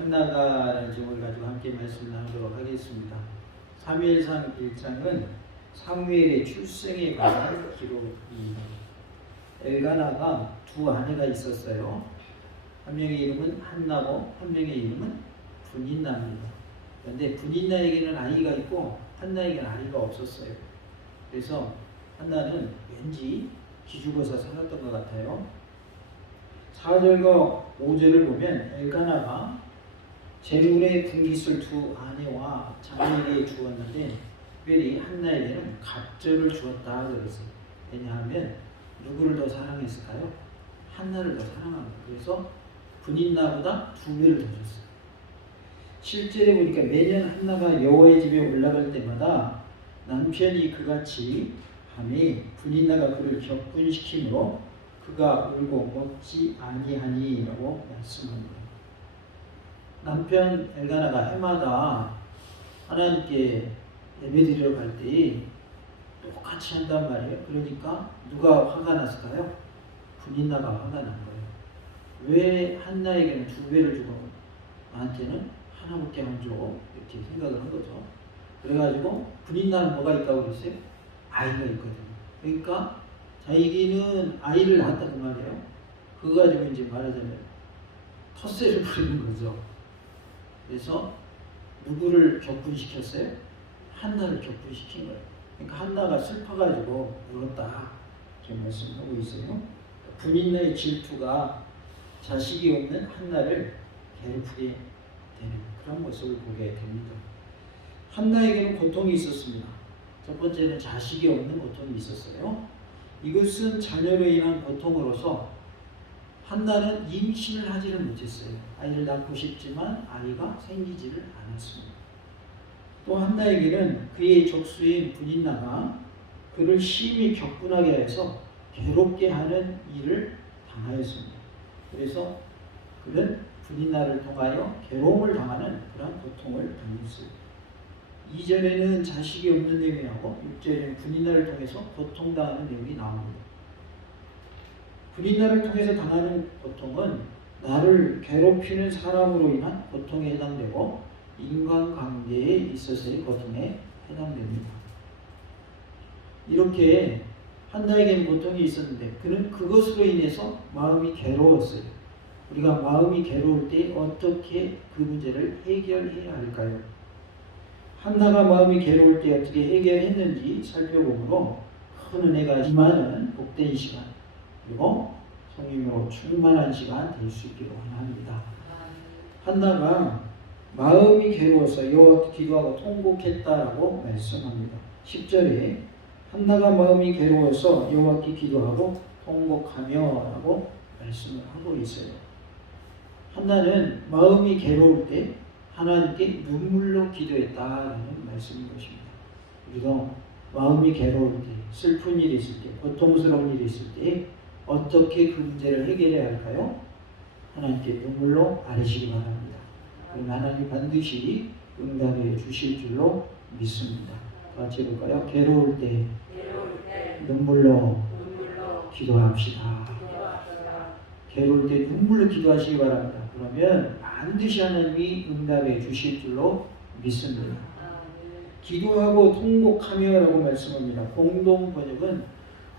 한나가라는 제목을 가지고 함께 말씀을 나누도록 하겠습니다. 사무엘상 1장은 사무엘의 출생에 관한 기록입니다. 엘가나가 두 아내가 있었어요. 한 명의 이름은 한나고 한 명의 이름은 분인나입니다. 그런데 분인나에게는 아이가 있고 한나에게는 아이가 없었어요. 그래서 한나는 왠지 기죽어서 살았던 것 같아요. 4절과 5절을 보면 엘가나가 재물의 분깃을 두 아내와 자매에게 주었는데 특별히 한나에게는 갑절을 주었다 그랬어요. 왜냐하면 누구를 더 사랑했을까요? 한나를 더 사랑합니다. 그래서 분인나보다 2배를 더 줬어요. 실제로 보니까 매년 한나가 여호와의 집에 올라갈 때마다 남편이 그같이 하매 분인나가 그를 격분시키므로 그가 울고 먹지 아니하니라고 말씀합니다. 남편 엘가나가 해마다 하나님께 예배드리러 갈 때 똑같이 한단 말이에요. 그러니까 누가 화가 났을까요? 분인나가 화가 난 거예요. 왜 한나에게는 2배를 주고 나한테는 하나밖에 안 줘? 이렇게 생각을 한 거죠. 그래가지고 분인나는 뭐가 있다고 그랬어요? 아이가 있거든요. 그러니까 자기는 아이를 낳았다는 말이에요. 그거 가지고 이제 말하자면 텃세를 부리는 거죠. 그래서 누구를 격분시켰어요? 한나를 격분시킨 거예요. 그러니까 한나가 슬퍼가지고 울었다 이렇게 말씀하고 있어요. 분인나의 질투가 자식이 없는 한나를 괴롭히게 되는 그런 모습을 보게 됩니다. 한나에게는 고통이 있었습니다. 첫 번째는 자식이 없는 고통이 있었어요. 이것은 자녀로 인한 고통으로서 한나는 임신을 하지를 못했어요. 아이를 낳고 싶지만 아이가 생기지를 않았습니다. 또 한나에게는 그의 적수인 분인나가 그를 심히 격분하게 해서 괴롭게 하는 일을 당하였습니다. 그래서 그는 분인나를 통하여 괴로움을 당하는 그런 고통을 당했어요. 2절에는 자식이 없는 내용이 나오고 6절에는 분인나를 통해서 고통당하는 내용이 나옵니다. 분인나를 통해서 당하는 고통은 나를 괴롭히는 사람으로 인한 고통에 해당되고 인간관계에 있어서의 고통에 해당됩니다. 이렇게 한나에게는 고통이 있었는데 그는 그것으로 인해서 마음이 괴로웠어요. 우리가 마음이 괴로울 때 어떻게 그 문제를 해결해야 할까요? 한나가 마음이 괴로울 때 어떻게 해결했는지 살펴보므로 큰 은혜가 임하는 복된 시간 그리고 성령으로 충만한 시간 될 수 있기를 원합니다. 한나가 마음이 괴로워서 여호와께 기도하고 통곡했다라고 말씀합니다. 10절에 한나가 마음이 괴로워서 여호와께 기도하고 통곡하며 라고 말씀을 하고 있어요. 한나는 마음이 괴로울 때 하나님께 눈물로 기도했다라는 말씀인 것입니다. 우리도 마음이 괴로울 때, 슬픈 일이 있을 때, 고통스러운 일이 있을 때 어떻게 그 문제를 해결해야 할까요? 하나님께 눈물로 아뢰시기 바랍니다. 그럼 하나님 반드시 응답해 주실 줄로 믿습니다. 같이 해볼까요? 괴로울 때 눈물로 기도합시다. 괴로울 때 눈물로 기도하시기 바랍니다. 그러면 반드시 하나님이 응답해 주실 줄로 믿습니다. 기도하고 통곡하며 라고 말씀합니다. 공동 번역은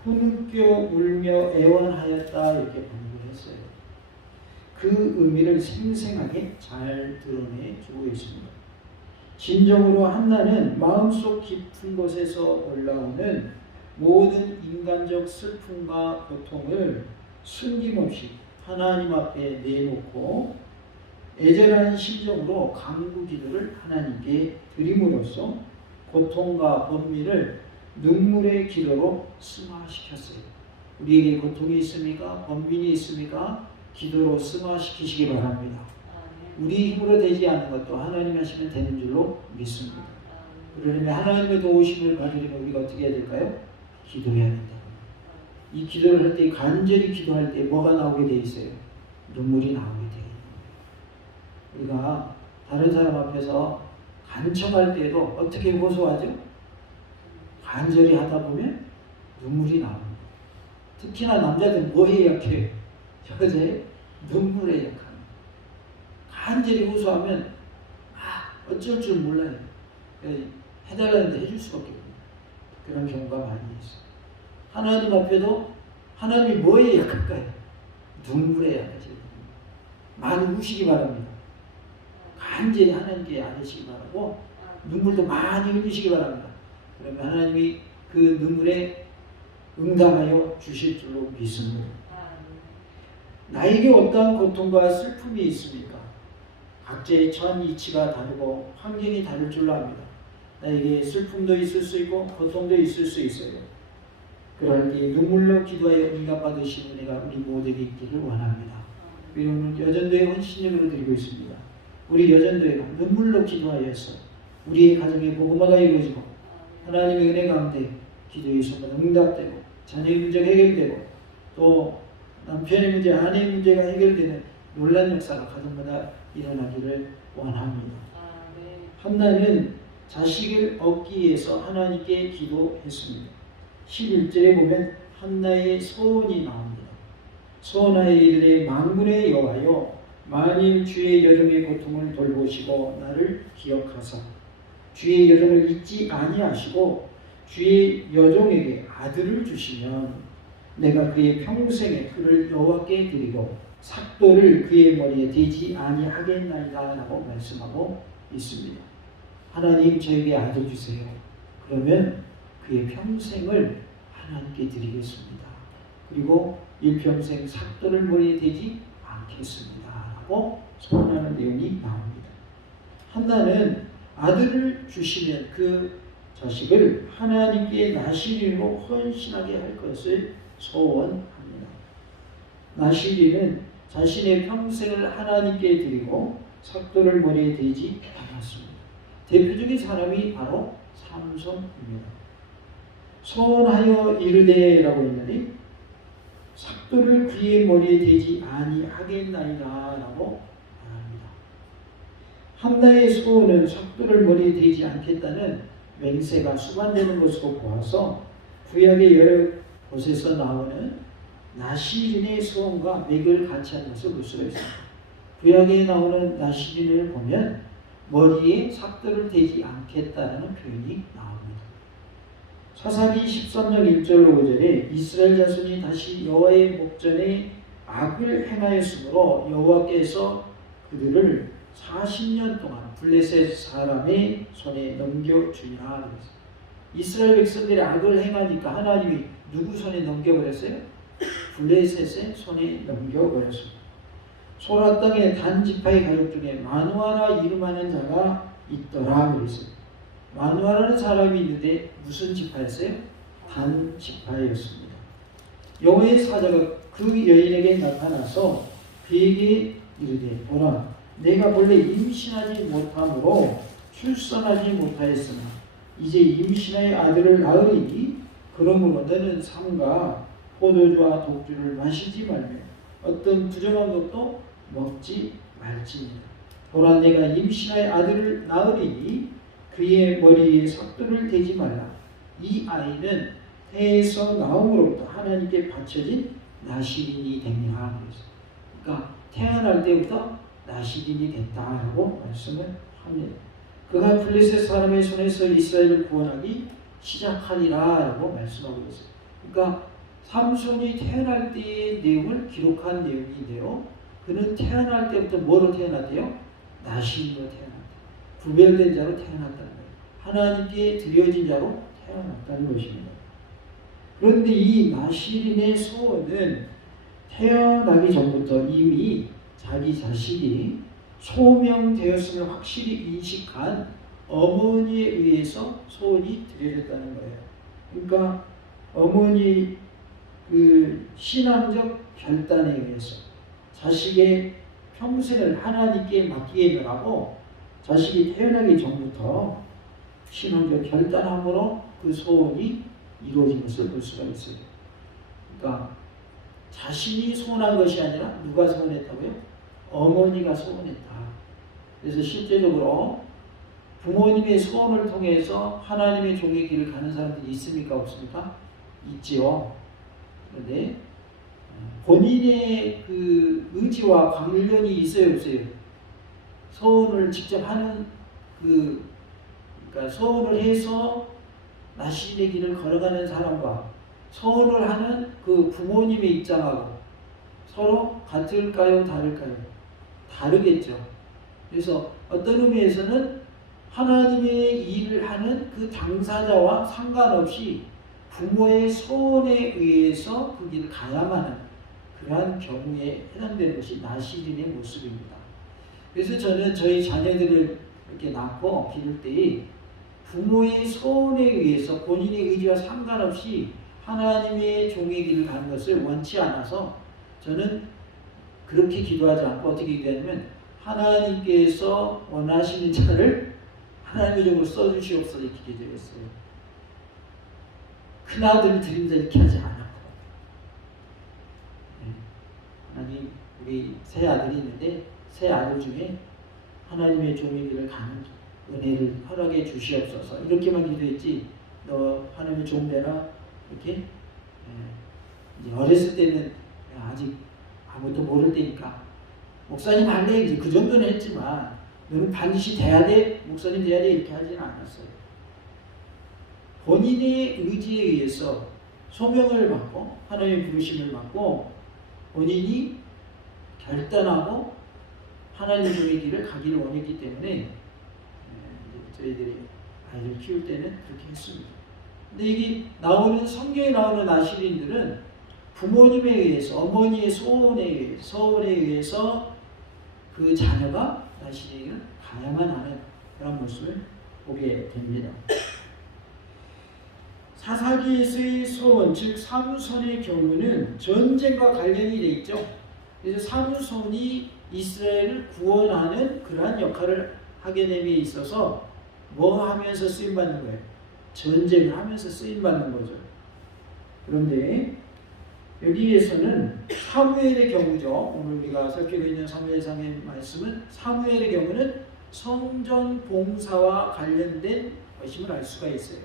흐느껴 울며 애원하였다 이렇게 번역을 했어요. 그 의미를 생생하게 잘 드러내 주고 있습니다. 진정으로 한나는 마음속 깊은 곳에서 올라오는 모든 인간적 슬픔과 고통을 숨김없이 하나님 앞에 내놓고 애절한 심정으로 간구 기도를 하나님께 드림으로써 고통과 번민을 눈물의 기도로 승화시켰어요. 우리에게 고통이 있습니까? 번민이 있습니까? 기도로 승화시키시기 바랍니다. 우리 힘으로 되지 않는 것도 하나님 하시면 되는 줄로 믿습니다. 그러려면 하나님의 도우심을 받으려면 우리가 어떻게 해야 될까요? 기도해야 된다. 이 기도를 할 때 간절히 기도할 때 뭐가 나오게 돼 있어요? 눈물이 나오게 돼요. 우리가 다른 사람 앞에서 간청할 때도 어떻게 호소하죠? 간절히 하다 보면 눈물이 나옵니다. 특히나 남자들은 뭐에 약해요? 여자의 눈물에 약합니다. 간절히 호소하면 어쩔 줄 몰라요. 해달라는데 해줄 수밖에 없어요. 그런 경우가 많이 있어요. 하나님 앞에도 하나님이 뭐에 약할까요? 눈물에 약하시거든요. 많이 우시기 바랍니다. 간절히 하나님께 아뢰시기 바라고 눈물도 많이 흘리시기 바랍니다. 그러면 하나님이 그 눈물에 응답하여 주실 줄로 믿습니다. 나에게 어떠한 고통과 슬픔이 있습니까? 각자의 처한 이치가 다르고 환경이 다를 줄로 압니다. 나에게 슬픔도 있을 수 있고 고통도 있을 수 있어요. 그럴 때 눈물로 기도하여 응답받으시는 은혜가 우리 모두에게 있기를 원합니다. 우리는 여전도의 헌신력으로 드리고 있습니다. 우리 여전도회가 눈물로 기도하여서 우리의 가정에 복음화가 이루어지고 하나님의 은혜 가운데 기도의 소문은 응답되고 자녀의 문제가 해결되고 또 남편의 문제, 아내의 문제가 해결되는 놀란 역사가 가정마다 일어나기를 원합니다. 한나는 자식을 얻기 위해서 하나님께 기도했습니다. 11절에 보면 한나의 소원이 나옵니다. 소원하여 이르되 만군의 여호와여 만일 주의 여름의 고통을 돌보시고 나를 기억하사 주의 여름을 잊지 아니하시고 주의 여종에게 아들을 주시면 내가 그의 평생에 그를 여호와께 드리고 삭도를 그의 머리에 대지 아니하겠나이다 라고 말씀하고 있습니다. 하나님 저에게 아들 주세요. 그러면 그의 평생을 하나님께 드리겠습니다. 그리고 일평생 삭도를 머리에 대지 않겠습니다 라고 소원하는 내용이 나옵니다. 한나는 아들을 주시면 그 자식을 하나님께 나시린으로 헌신하게 할 것을 소원합니다. 나시린은 자신의 평생을 하나님께 드리고 삭도를 머리에 대지 않았습니다. 대표적인 사람이 바로 삼손입니다. 소원하여 이르되라고 했는데 삭도를 그의 머리에 대지 아니하겠나이다 라고 말합니다. 한나의 소원은 삭도를 머리에 대지 않겠다는 맹세가 수반되는 것으로 보아서 구약의 여러 곳에서 나오는 나시린의 소원과 맥을 같이 한 것을 볼 수가 있습니다. 구약에 나오는 나시린을 보면 머리에 삭도를 대지 않겠다는 표현이 나옵니다. 사사기 13장 1절 5절에 이스라엘 자손이 다시 여호와의 목전에 악을 행하였으므로 여호와께서 그들을 40년 동안 블레셋 사람의 손에 넘겨주니라. 이스라엘 백성들이 악을 행하니까 하나님이 누구 손에 넘겨버렸어요? 블레셋의 손에 넘겨버렸습니다. 소라 땅의 단 지파의 가족 중에 마누아라 이름하는 자가 있더라 그랬어요. 마누아라는 사람이 있는데 무슨 지파였어요? 단 지파였습니다. 여호와의 사자가 그 여인에게 나타나서 그에게 이르되 보라 내가 본래 임신하지 못함으로 출산하지 못하였으나 이제 임신하여 아들을 낳으리니 그러므로 너는 삼가 포도주와 독주를 마시지 말며 어떤 부정한 것도 먹지 말지니라. 보라 내가 임신하여 아들을 낳으리니 그의 머리에 삭도를 대지 말라. 이 아이는 태에서 나옴으로부터 하나님께 바쳐진 나시린이 됩니다. 그러니까 태어날 때부터 나시린이 됐다라고 말씀을 합니다. 그가 블레셋 사람의 손에서 이스라엘을 구원하기 시작하리라라고 말씀하고 있어요. 그러니까 삼손이 태어날 때의 내용을 기록한 내용인데요. 그는 태어날 때부터 뭐로 태어났대요? 나시린으로 태어났대요. 구별된 자로 태어났다는 거예요. 하나님께 드려진 자로 태어났다는 것입니다. 그런데 이 나시린의 소원은 태어나기 전부터 이미 자기 자식이 소명되었음을 확실히 인식한 어머니에 의해서 소원이 드려졌다는 거예요. 그러니까 어머니 그 신앙적 결단에 의해서 자식의 평생을 하나님께 맡기겠노라고 자식이 태어나기 전부터 신앙적 결단함으로 그 소원이 이루어진 것을 볼 수가 있어요. 그러니까 자신이 소원한 것이 아니라 누가 소원했다고요? 어머니가 소원했다. 그래서 실제적으로 부모님의 소원을 통해서 하나님의 종의 길을 가는 사람들이 있습니까? 없습니까? 있지요. 그런데 본인의 그 의지와 관련이 있어요? 없어요? 서원을 직접 하는 그러니까 서원을 해서 나시린의 길을 걸어가는 사람과 서원을 하는 그 부모님의 입장하고 서로 같을까요? 다를까요? 다르겠죠. 그래서 어떤 의미에서는 하나님의 일을 하는 그 당사자와 상관없이 부모의 소원에 의해서 그 길을 가야만 하는 그러한 경우에 해당되는 것이 나시린의 모습입니다. 그래서 저는 저희 자녀들을 이렇게 낳고 기를 때 부모의 소원에 의해서 본인의 의지와 상관없이 하나님의 종의 길을 가는 것을 원치 않아서 저는 그렇게 기도하지 않고 어떻게 기도하냐면 하나님께서 원하시는 자를 하나님의 종으로 써주시옵소서 이렇게 기도했어요. 큰아들 드린다 이렇게 하지 않았고 하나님 우리 세 아들이 있는데 세 아들 중에 하나님의 종의 길을 가는 은혜를 허락해 주시옵소서 이렇게만 기도했지 너 하나님의 종 되라 이렇게 이제 어렸을 때는 아직 아무것도 모를 때니까 목사님 할래 이제 그 정도는 했지만 너는 반드시 돼야 돼 목사님 돼야 돼 이렇게 하지는 않았어요. 본인의 의지에 의해서 소명을 받고 하나님의 부르심을 받고 본인이 결단하고 하나님의 종의 길을 가기를 원했기 때문에 저희들이 아이를 키울 때는 그렇게 했습니다. 근데 이게 나오는 성경에 나오는 나시린들은 부모님에 의해서 어머니의 소원에 의해서 그 자녀가 나시린을 가야만 하는 그런 모습을 보게 됩니다. 사사기에서의 소원, 즉 삼손의 경우는 전쟁과 관련이 되어 있죠. 그래서 삼손이 이스라엘을 구원하는 그러한 역할을 하게 됨에 있어서 뭐 하면서 쓰임받는 거예요? 전쟁을 하면서 쓰임받는 거죠. 그런데 여기에서는 사무엘의 경우죠. 오늘 우리가 살피고 있는 사무엘상의 말씀은 사무엘의 경우는 성전 봉사와 관련된 것임을 알 수가 있어요.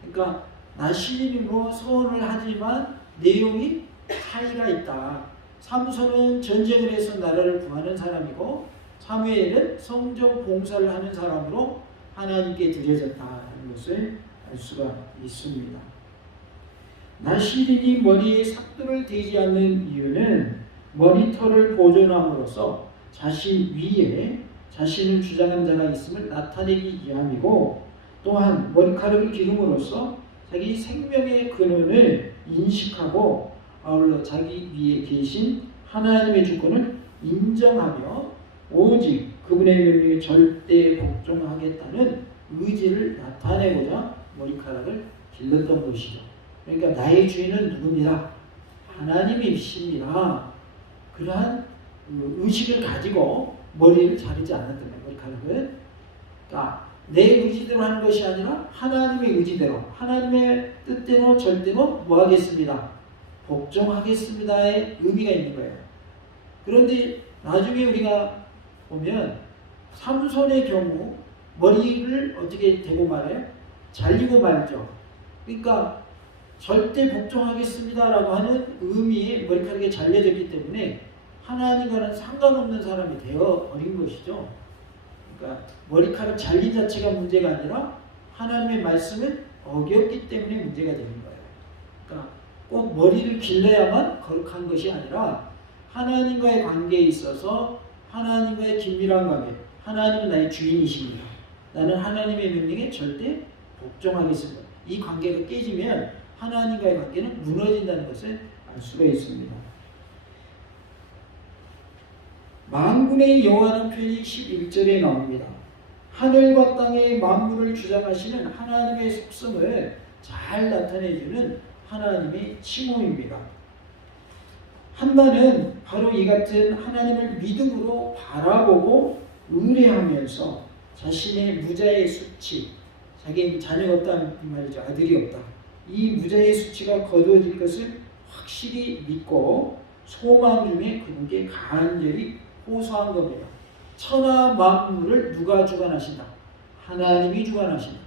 그러니까 나시린으로 소원을 하지만 내용이 차이가 있다. 삼손은 전쟁을 해서 나라를 구하는 사람이고 사무엘은 성전 봉사를 하는 사람으로 하나님께 드려졌다는 것을 알 수가 있습니다. 나시린이 머리에 삭도를 대지 않는 이유는 머리털을 보존함으로써 자신 위에 자신을 주장한 자가 있음을 나타내기 위함이고 또한 머리카락을 기름으로써 자기 생명의 근원을 인식하고 아울러 자기 위에 계신 하나님의 주권을 인정하며 오직 그분의 명령에 절대 복종하겠다는 의지를 나타내고자 머리카락을 길렀던 것이죠. 그러니까 나의 주인은 누굽니다? 하나님이십니다. 그러한 의식을 가지고 머리를 자르지 않았던 거예요. 머리카락은. 그러니까 내 의지대로 하는 것이 아니라 하나님의 의지대로 하나님의 뜻대로 절대로 뭐 하겠습니다? 복종하겠습니다의 의미가 있는 거예요. 그런데 나중에 우리가 보면 삼손의 경우 머리를 어떻게 대고 말해요? 잘리고 말죠. 그러니까 절대 복종하겠습니다라고 하는 의미의 머리카락이 잘려졌기 때문에 하나님과는 상관없는 사람이 되어버린 것이죠. 그러니까 머리카락 잘린 자체가 문제가 아니라 하나님의 말씀을 어겼기 때문에 문제가 되는 거예요. 그러니까 꼭 머리를 길러야만 거룩한 것이 아니라 하나님과의 관계에 있어서 하나님과의 긴밀한 관계, 하나님은 나의 주인이십니다. 나는 하나님의 명령에 절대 복종하겠습니다. 이 관계가 깨지면 하나님과의 관계는 무너진다는 것을 알 수가 있습니다. 만군의 여호와라는 표현이 11절에 나옵니다. 하늘과 땅의 만물을 주장하시는 하나님의 속성을 잘 나타내주는 하나님의 칭호입니다. 한나는 바로 이 같은 하나님을 믿음으로 바라보고 의뢰하면서 자신의 무자의 수치, 자기의 자녀가 없다는 말이죠. 아들이 없다. 이 무자의 수치가 거두어질 것을 확실히 믿고 소망 중에 그분께 간절히 호소한 겁니다. 천하 만물을 누가 주관하신다? 하나님이 주관하신다.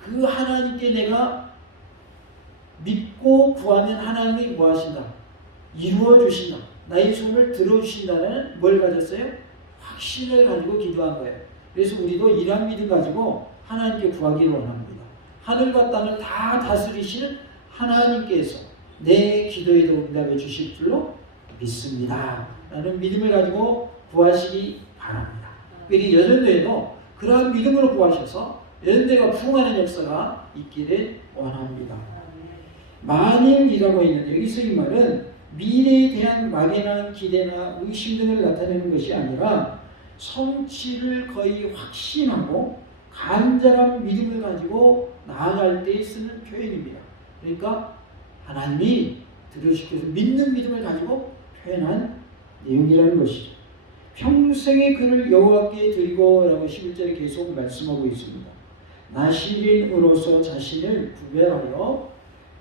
그 하나님께 내가 믿고 구하면 하나님이 뭐 하신다? 이루어 주신다. 나의 소원을 들어주신다는 뭘 가졌어요? 확신을 가지고 기도한 거예요. 그래서 우리도 이러한 믿음 가지고 하나님께 구하기를 원합니다. 하늘과 땅을 다 다스리시는 하나님께서 내 기도에도 응답해 주실 줄로 믿습니다. 라는 믿음을 가지고 구하시기 바랍니다. 그리고 여전대에도 그러한 믿음으로 구하셔서 여전대가 부흥하는 역사가 있기를 원합니다. 만일이라고 했는데 여기서 이 말은 미래에 대한 막연한 기대나 의심 등을 나타내는 것이 아니라 성취를 거의 확신하고 간절한 믿음을 가지고 나아갈 때 쓰는 표현입니다. 그러니까 하나님이 들으시고서 믿는 믿음을 가지고 표현한 내용이라는 것이죠. 평생의 그를 여호와께 드리고 라고 11절에 계속 말씀하고 있습니다. 나시린으로서 자신을 구별하여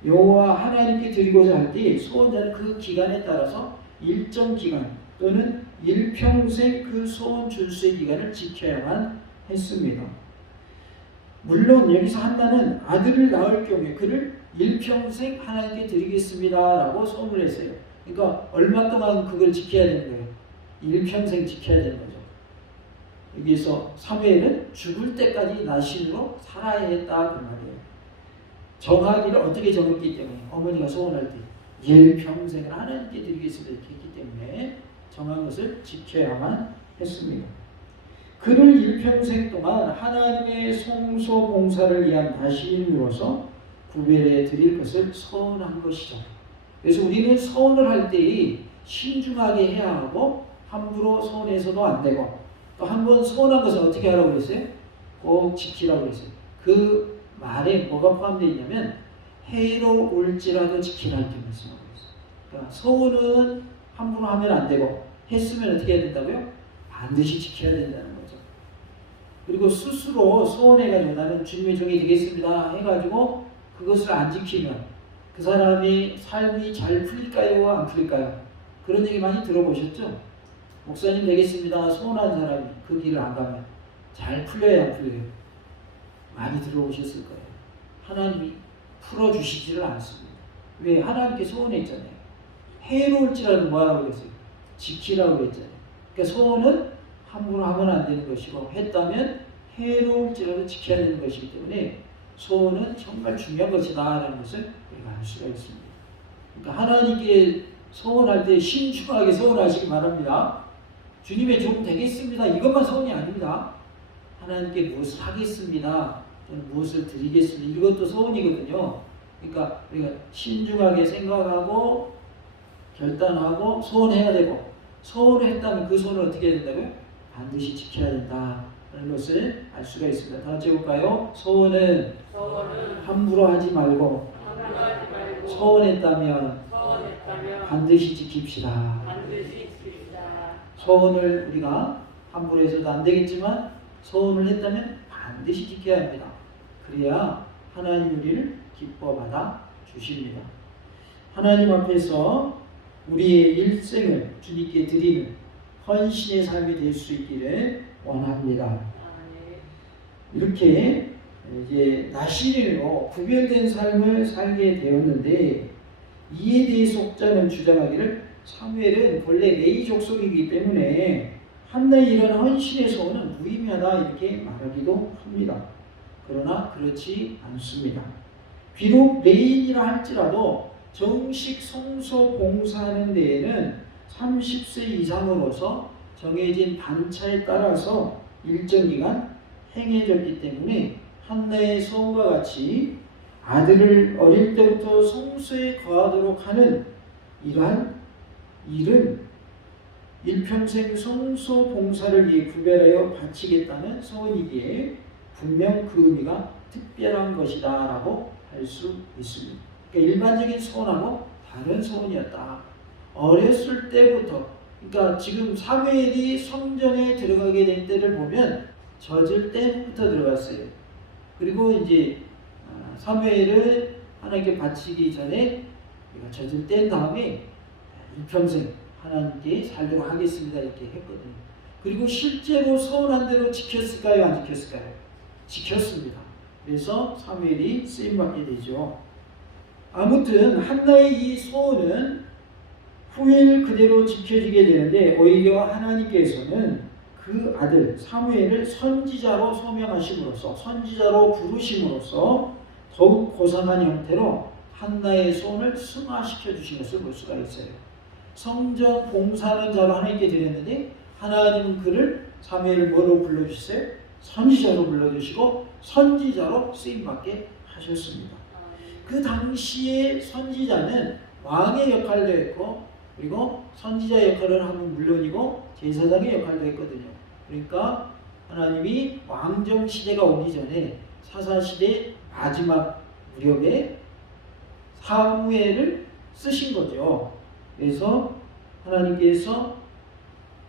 여호와 하나님께 드리고자 할 때 소원자는 그 기간에 따라서 일정 기간 또는 일평생 그 소원 준수의 기간을 지켜야만 했습니다. 물론 여기서 한나는 아들을 낳을 경우에 그를 일평생 하나님께 드리겠습니다 라고 소원을 했어요. 그러니까 얼마 동안 그걸 지켜야 되는 거예요. 일평생 지켜야 되는 거죠. 여기서 사무엘은 죽을 때까지 나신으로 살아야 했다 그 말이에요. 정하기를 어떻게 정했기 때문에 어머니가 소원할 때 일평생을 하나님께 드리겠습니다 이렇게 했기 때문에 정한 것을 지켜야만 했습니다. 그를 일평생 동안 하나님의 성소봉사를 위한 나신으로서 구별해 드릴 것을 서원한 것이죠. 그래서 우리는 서원을 할 때 신중하게 해야 하고 함부로 서원해서도 안 되고 또 한 번 서원한 것을 어떻게 하라고 그랬어요? 꼭 지키라고 그랬어요. 그 말에 뭐가 포함되어 있냐면 해로울지라도 지키라 이렇게 말씀하고 있어요. 그러니까 서원은 함부로 하면 안 되고 했으면 어떻게 해야 된다고요? 반드시 지켜야 된다는 거죠. 그리고 스스로 서원해가지고 나는 주님의 종이 되겠습니다 해가지고 그것을 안 지키면 그 사람의 삶이 잘 풀릴까요? 안 풀릴까요? 그런 얘기 많이 들어보셨죠? 목사님 되겠습니다 소원한 사람이 그 길을 안 가면 잘 풀려요? 안 풀려요? 많이 들어보셨을 거예요. 하나님이 풀어주시지를 않습니다. 왜? 하나님께 소원했잖아요. 해로울지라도 뭐하라고 그랬어요? 지키라고 그랬잖아요. 그러니까 소원은 함부로 하면 안 되는 것이고 했다면 해로울지라도 지켜야 되는 것이기 때문에 소원은 정말 중요한 것이다 라는 것을 우리가 알 수가 있습니다. 그러니까 하나님께 소원할 때 신중하게 소원하시기 바랍니다. 주님의 종 되겠습니다 이것만 소원이 아닙니다. 하나님께 무엇을 하겠습니다 또는 무엇을 드리겠습니다 이것도 소원이거든요. 그러니까 우리가 신중하게 생각하고 결단하고 소원해야 되고 소원을 했다면 그 소원을 어떻게 해야 된다고요? 반드시 지켜야 된다는 것을 알 수가 있습니다. 다 같이 해볼까요? 소원은 함부로 하지 말고 소원했다면 반드시 지킵시다. 소원을 우리가 함부로 해서도 안 되겠지만 소원을 했다면 반드시 지켜야 합니다. 그래야 하나님 우리를 기뻐 받아 주십니다. 하나님 앞에서 우리의 일생을 주님께 드리는 헌신의 삶이 될 수 있기를 원합니다. 이렇게 이제 나시린으로 구별된 삶을 살게 되었는데 이에 대해서 혹자는 주장하기를 사무엘은 본래 레위 족속이기 때문에 한나의 이런 헌신의 소원은 무의미하다 이렇게 말하기도 합니다. 그러나 그렇지 않습니다. 비록 레위인이라 할지라도 정식 성소 봉사하는 데에는 30세 이상으로서 정해진 반차에 따라서 일정 기간 행해졌기 때문에 한나의 소원과 같이 아들을 어릴 때부터 성소에 거하도록 하는 이러한 일은 일평생 성소 봉사를 위해 구별하여 바치겠다는 소원이기에 분명 그 의미가 특별한 것이다 라고 할 수 있습니다. 그러니까 일반적인 소원하고 다른 소원이었다. 어렸을 때부터 그러니까 지금 사무엘이 성전에 들어가게 된 때를 보면 젖을 때부터 들어갔어요. 그리고 이제 사무엘을 하나님께 바치기 전에 젖을 뗀 다음에 일평생 하나님께 살도록 하겠습니다 이렇게 했거든요. 그리고 실제로 소원한 대로 지켰을까요? 안 지켰을까요? 지켰습니다. 그래서 사무엘이 쓰임받게 되죠. 아무튼 한나의 이 소원은 후일 그대로 지켜지게 되는데 오히려 하나님께서는 그 아들 사무엘을 선지자로 소명하심으로써 선지자로 부르심으로써 더욱 고상한 형태로 한나의 소원을 승화시켜 주신 것을 볼 수가 있어요. 성전 봉사하는 자로 하나님께 드렸는데 하나님은 그를 사무엘을 뭐로 불러주셨어요? 선지자로 불러주시고 선지자로 쓰임받게 하셨습니다. 그 당시에 선지자는 왕의 역할도 했고 그리고 선지자 역할을 하면 물론이고 제사장의 역할도 했거든요. 그러니까 하나님이 왕정 시대가 오기 전에 사사시대 마지막 무렵에 사무엘을 쓰신 거죠. 그래서 하나님께서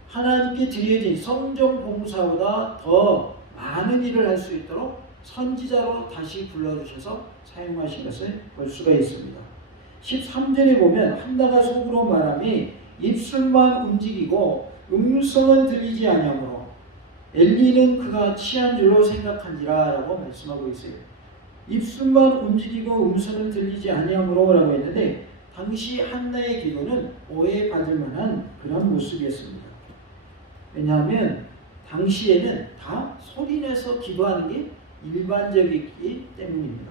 하나님께 드려진 성전 봉사보다 더 많은 일을 할 수 있도록 선지자로 다시 불러주셔서 사용하신 것을 볼 수가 있습니다. 13절에 보면 한나가 속으로 말하며 입술만 움직이고 음성은 들리지 아니하므로 엘리는 그가 취한 줄로 생각한지라 라고 말씀하고 있어요. 입술만 움직이고 음성은 들리지 아니하므로 라고 했는데 당시 한나의 기도는 오해받을 만한 그런 모습이었습니다. 왜냐하면 당시에는 다 소리내서 기도하는 게 일반적이기 때문입니다.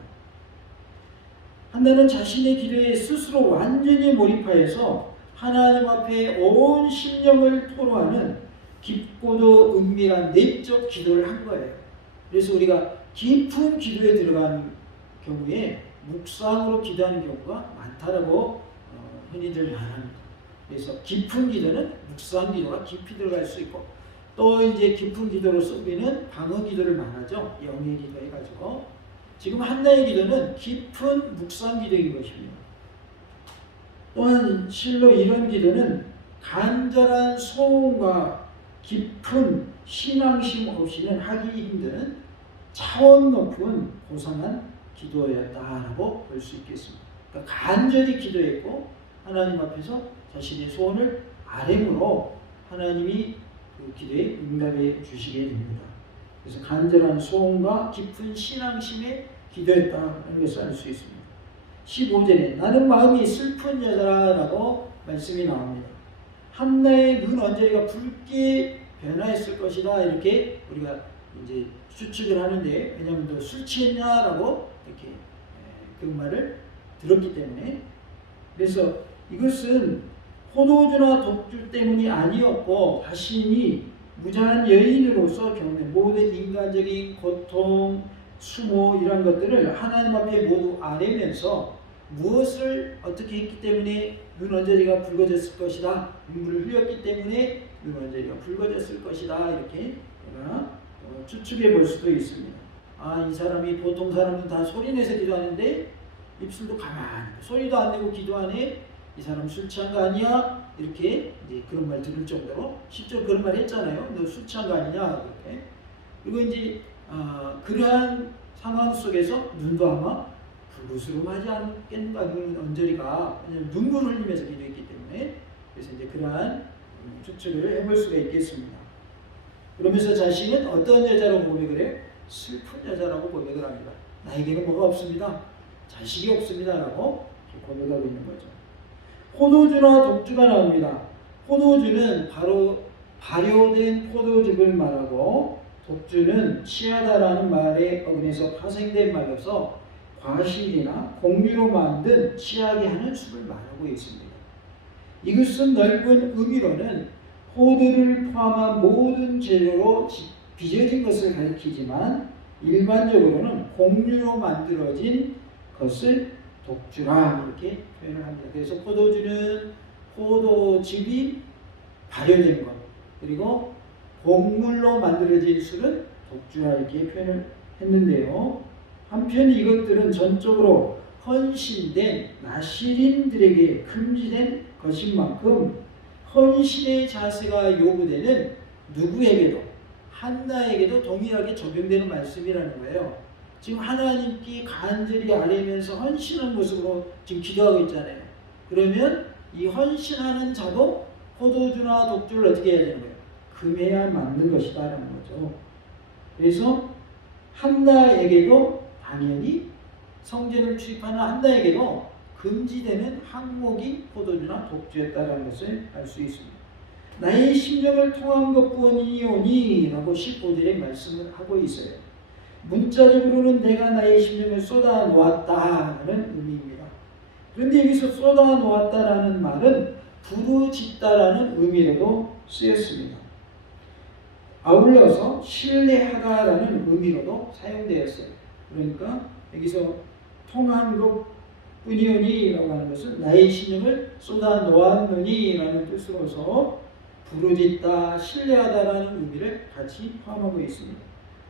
한나는 자신의 기도에 스스로 완전히 몰입하여서 하나님 앞에 온 심령을 토로하는 깊고도 은밀한 내적 기도를 한 거예요. 그래서 우리가 깊은 기도에 들어가는 경우에 묵상으로 기도하는 경우가 많다라고 흔히들 말합니다. 그래서 깊은 기도는 묵상 기도가 깊이 들어갈 수 있고 또 이제 깊은 기도로서 우리는 방어 기도를 말하죠. 영의 기도 해가지고 지금 한나의 기도는 깊은 묵상 기도인 것입니다. 또한 실로 이런 기도는 간절한 소원과 깊은 신앙심 없이는 하기 힘든 차원 높은 고상한 기도였다라고 볼 수 있겠습니다. 그러니까 간절히 기도했고 하나님 앞에서 자신의 소원을 아뢰므로 하나님이 그 기도에 응답해 주시게 됩니다. 그래서 간절한 소원과 깊은 신앙심에 기도했다는 것을 알 수 있습니다. 15절에 나는 마음이 슬픈 여자라고 말씀이 나옵니다. 한나의 눈 언저리가 붉게 변화했을 것이다 이렇게 우리가 이제 추측을 하는데 왜냐하면 너 술 취했냐라고 이렇게 그런 말을 들었기 때문에 그래서 이것은 포도주나 독주 때문이 아니었고 자신이 무자한 여인으로서 겪는 모든 인간적인 고통, 수모 이런 것들을 하나님 앞에 모두 아뢰면서 무엇을 어떻게 했기 때문에 눈 언저리가 붉어졌을 것이다. 눈물을 흘렸기 때문에 눈 언저리가 붉어졌을 것이다. 이렇게 내가 추측해 볼 수도 있습니다. 아, 이 사람이 보통 사람은 다 소리내서 기도하는데 입술도 가만히 소리도 안 내고 기도하네. 이 사람 술 취한 거 아니야? 이렇게 이제 그런 말 들을 정도로 실제로 그런 말 했잖아요. 너 술 취한 거 아니냐? 이렇게. 그리고 이제 그러한 상황 속에서 눈도 아마 붉으스름하지 않겠는가 눈 언저리가 왜냐하면 눈물을 흘리면서 기도했기 때문에 그래서 이제 그러한 추측을 해볼 수가 있겠습니다. 그러면서 자신은 어떤 여자라고 고백을 해요? 슬픈 여자라고 고백을 합니다. 나에게는 뭐가 없습니다. 자식이 없습니다라고 고백하고 있는 거죠. 포도주나 독주가 나옵니다. 포도주는 바로 발효된 포도즙을 말하고 독주는 취하다라는 말에 어근해서 파생된 말로서 과실이나 공유로 만든 취하게 하는 술을 말하고 있습니다. 이것은 넓은 의미로는 포도를 포함한 모든 재료로 빚어진 것을 가리키지만 일반적으로는 공유로 만들어진 것을 독주라 이렇게 표현을 합니다. 그래서 포도주는 포도즙이 발효된 것 그리고 곡물로 만들어진 술은 독주라 이렇게 표현을 했는데요. 한편 이것들은 전적으로 헌신된 나시린들에게 금지된 것인 만큼 헌신의 자세가 요구되는 누구에게도 한나에게도 동일하게 적용되는 말씀이라는 거예요. 지금 하나님께 간절히 아뢰면서 헌신한 모습으로 지금 기도하고 있잖아요. 그러면 이 헌신하는 자도 포도주나 독주를 어떻게 해야 되는 거예요? 금해야 맞는 것이다 라는 거죠. 그래서 한나에게도 당연히 성전을 출입하는 한나에게도 금지되는 항목이 포도주나 독주였다는 것을 알 수 있습니다. 나의 심령을 통한 것뿐이오니 라고 15절에 말씀을 하고 있어요. 문자적으로는 내가 나의 심령을 쏟아 놓았다는 의미입니다. 그런데 여기서 쏟아 놓았다라는 말은 부르짖다라는 의미로도 쓰였습니다. 아울러서 신뢰하다라는 의미로도 사용되었어요. 그러니까 여기서 통한 것뿐이오니 라고 하는 것은 나의 심령을 쏟아 놓았느니 라는 뜻으로서 부르짖다, 신뢰하다라는 의미를 같이 포함하고 있습니다.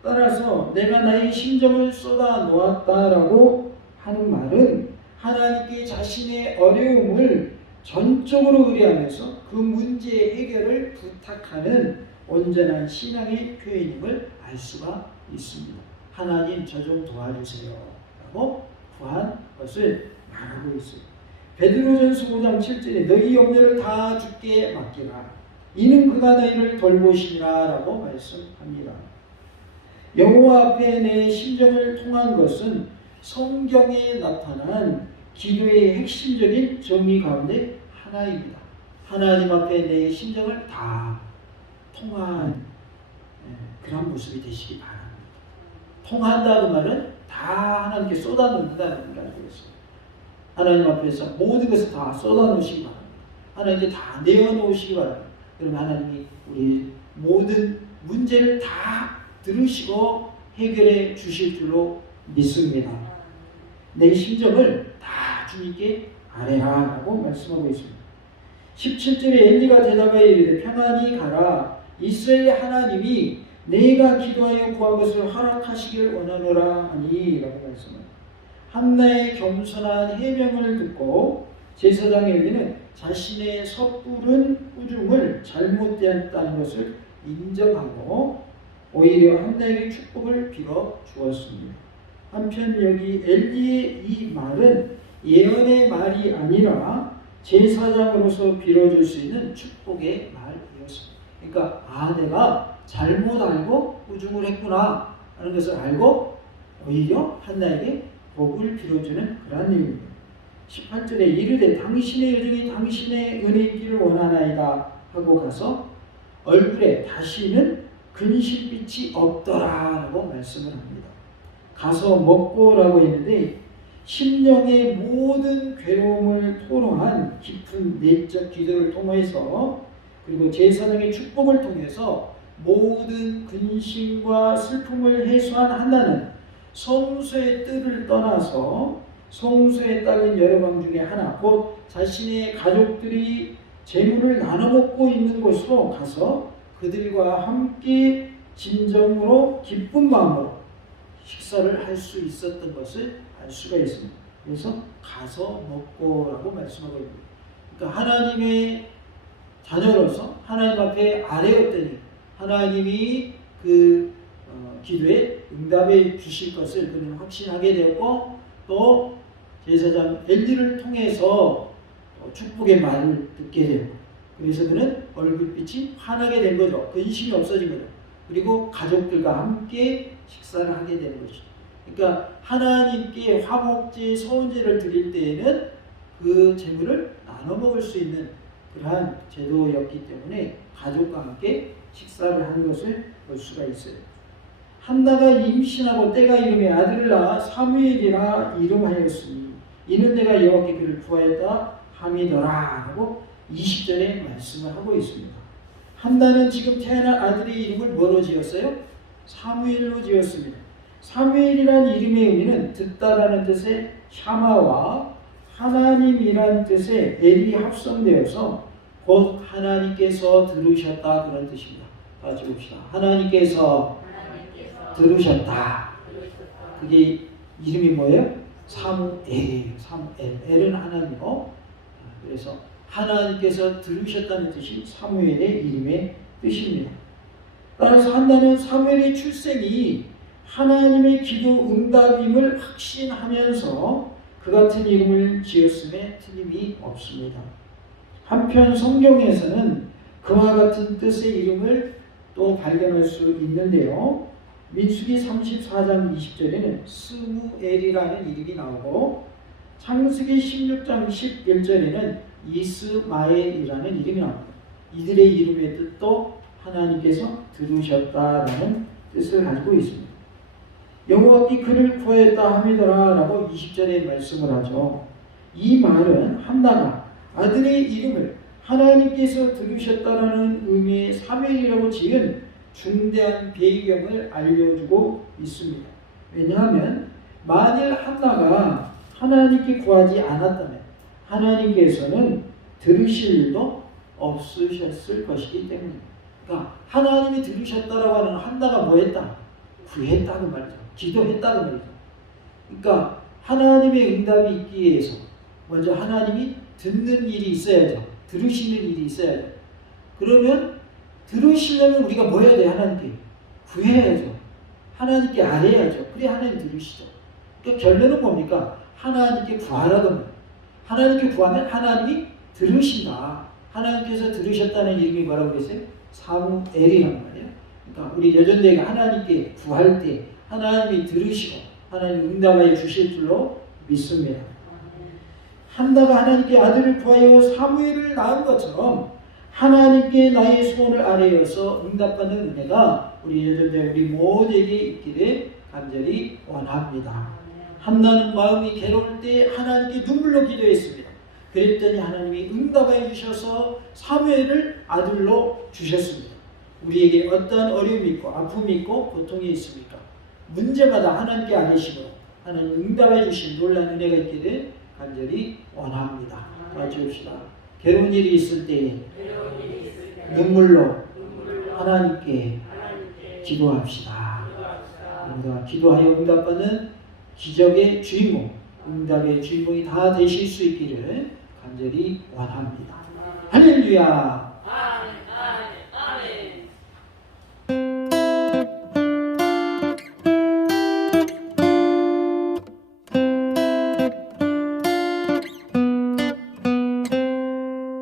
따라서 내가 나의 심정을 쏟아 놓았다라고 하는 말은 하나님께 자신의 어려움을 전적으로 의뢰하면서 그 문제의 해결을 부탁하는 온전한 신앙의 표현임을 알 수가 있습니다. 하나님 저 좀 도와주세요 라고 구한 것을 말하고 있어요. 베드로전서 5장 7절에 너희 염려를 다 주께 맡기라 이는 그가 너희를 돌보시리라 라고 말씀합니다. 여호와 앞에 내 심정을 통한 것은 성경에 나타난 기도의 핵심적인 정의 가운데 하나입니다. 하나님 앞에 내 심정을 다 통한 그런 모습이 되시기 바랍니다. 통한다 그 말은 다 하나님께 쏟아놓는다는 걸 알고 있어요. 하나님 앞에서 모든 것을 다 쏟아놓으시기 바랍니다. 하나님께 다 내어놓으시기 바랍니다. 그럼 하나님이 우리 모든 문제를 다 들으시고 해결해 주실 줄로 믿습니다. 내 심정을 다 주님께 아뢰라 라고 말씀하고 있습니다. 17절에 엘리가 대답하여 이르되 평안히 가라 이스라엘 하나님이 내가 기도하여 구한 것을 허락하시길 원하노라 하니 라고 말씀합니다. 한나의 겸손한 해명을 듣고 제사장 엘리는 자신의 섣부른 꾸중을 잘못되었다는 것을 인정하고 오히려 한나에게 축복을 빌어 주었습니다. 한편 여기 엘리의 이 말은 예언의 말이 아니라 제사장으로서 빌어줄 수 있는 축복의 말이었습니다. 그러니까 내가 잘못 알고 꾸중을 했구나 하는 것을 알고 오히려 한나에게 복을 빌어주는 그런 내용입니다. 18절에 이르되 당신의 여정이 당신의 은혜 있기를 원하나이다 하고 가서 얼굴에 다시는 근심빛이 없더라라고 말씀을 합니다. 가서 먹고라고 했는데 심령의 모든 괴로움을 토로한 깊은 내적 기도를 통해서 그리고 제사장의 축복을 통해서 모든 근심과 슬픔을 해소한 한나는 성소의 뜰을 떠나서 성소에 딸린 여러 방 중에 하나 곧 자신의 가족들이 재물을 나눠 먹고 있는 곳으로 가서 그들과 함께 진정으로 기쁜 마음으로 식사를 할 수 있었던 것을 알 수가 있습니다. 그래서 가서 먹고라고 말씀하고 있습니다. 그러니까 하나님의 자녀로서 하나님 앞에 아뢰었더니 하나님이 그 기도에 응답해 주실 것을 그는 확신하게 되었고 또 제사장 엘리를 통해서 축복의 말을 듣게 되고 그래서 그는 얼굴빛이 환하게 된 거죠. 근심이 없어진 거죠. 그리고 가족들과 함께 식사를 하게 되는 것이죠. 그러니까 하나님께 화목제, 서원제를 드릴 때에는 그 재물을 나눠 먹을 수 있는 그러한 제도였기 때문에 가족과 함께 식사를 하는 것을 볼 수가 있어요. 한나가 임신하고 때가 이름에 아들을 낳아 사무엘이라 이름하였으니 이는 내가 여호와께 그를 구하였다 함이더라 라고 20절에 말씀을 하고 있습니다. 한나는 지금 태어난 아들의 이름을 뭐로 지었어요? 사무엘로 지었습니다. 사무엘이란 이름의 의미는 듣다라는 뜻의 샤마와 하나님이란 뜻의 엘이 합성되어서 곧 하나님께서 들으셨다 그런 뜻입니다. 같이 봅시다. 하나님께서 들으셨다. 그게 이름이 뭐예요? 사무엘이에요. 사무엘. 엘은 하나님이고 그래서 하나님께서 들으셨다는 뜻이 사무엘의 이름의 뜻입니다. 따라서 한나는 사무엘의 출생이 하나님의 기도 응답임을 확신하면서 그 같은 이름을 지었음에 틀림이 없습니다. 한편 성경에서는 그와 같은 뜻의 이름을 또 발견할 수 있는데요. 민수기 34장 20절에는 스무엘이라는 이름이 나오고 창세기 16장 11절에는 이스마엘이라는 이름이 나옵니다. 이들의 이름의 뜻도 하나님께서 들으셨다라는 뜻을 가지고 있습니다. 여호와께 그를 구하였다 하미더라 라고 20절에 말씀을 하죠. 이 말은 한나가 아들의 이름을 하나님께서 들으셨다라는 의미의 사무엘이라고 지은 중대한 배경을 알려주고 있습니다. 왜냐하면 만일 한나가 하나님께 구하지 않았다면 하나님께서는 들으실 일도 없으셨을 것이기 때문입니다. 그러니까 하나님이 들으셨다라고 하는 한나가 뭐 했다? 구했다는 말이죠. 기도했다는 말이죠. 그러니까 하나님의 응답이 있기 위해서 먼저 하나님이 듣는 일이 있어야죠. 들으시는 일이 있어야죠. 그러면 들으시려면 우리가 뭐 해야 돼요? 하나님께 구해야죠. 하나님께 아뢰야죠. 그래 하나님 들으시죠. 그러니까 결론은 뭡니까? 하나님께 구하라고. 하나님께 구하면 하나님이 들으신다. 하나님께서 들으셨다는 이름이 뭐라고 그랬어요? 사무엘이란 말이에요. 그러니까 우리 여전대가 하나님께 구할 때 하나님이 들으시고 하나님 응답하여 주실 줄로 믿습니다. 한나가 하나님께 아들을 구하여 사무엘을 낳은 것처럼 하나님께 나의 소원을 아뢰어서 응답받는 은혜가 우리 여전대 우리 모두에게 있기를 간절히 원합니다. 한나는 마음이 괴로울 때 하나님께 눈물로 기도했습니다. 그랬더니 하나님이 응답하여 주셔서 사무엘을 아들로 주셨습니다. 우리에게 어떠한 어려움이 있고 아픔이 있고 고통이 있습니까? 문제마다 하나님께 아뢰시고 하나님 응답해 주신 놀라운 은혜가 있기를 간절히 원합니다. 같이 봅시다. 괴로운 일이 있을 때에 눈물로 하나님께 기도합시다. 우리가 기도하여 응답받는 기적의 주인공, 응답의 주인공이 다 되실 수 있기를 간절히 원합니다. 할렐루야.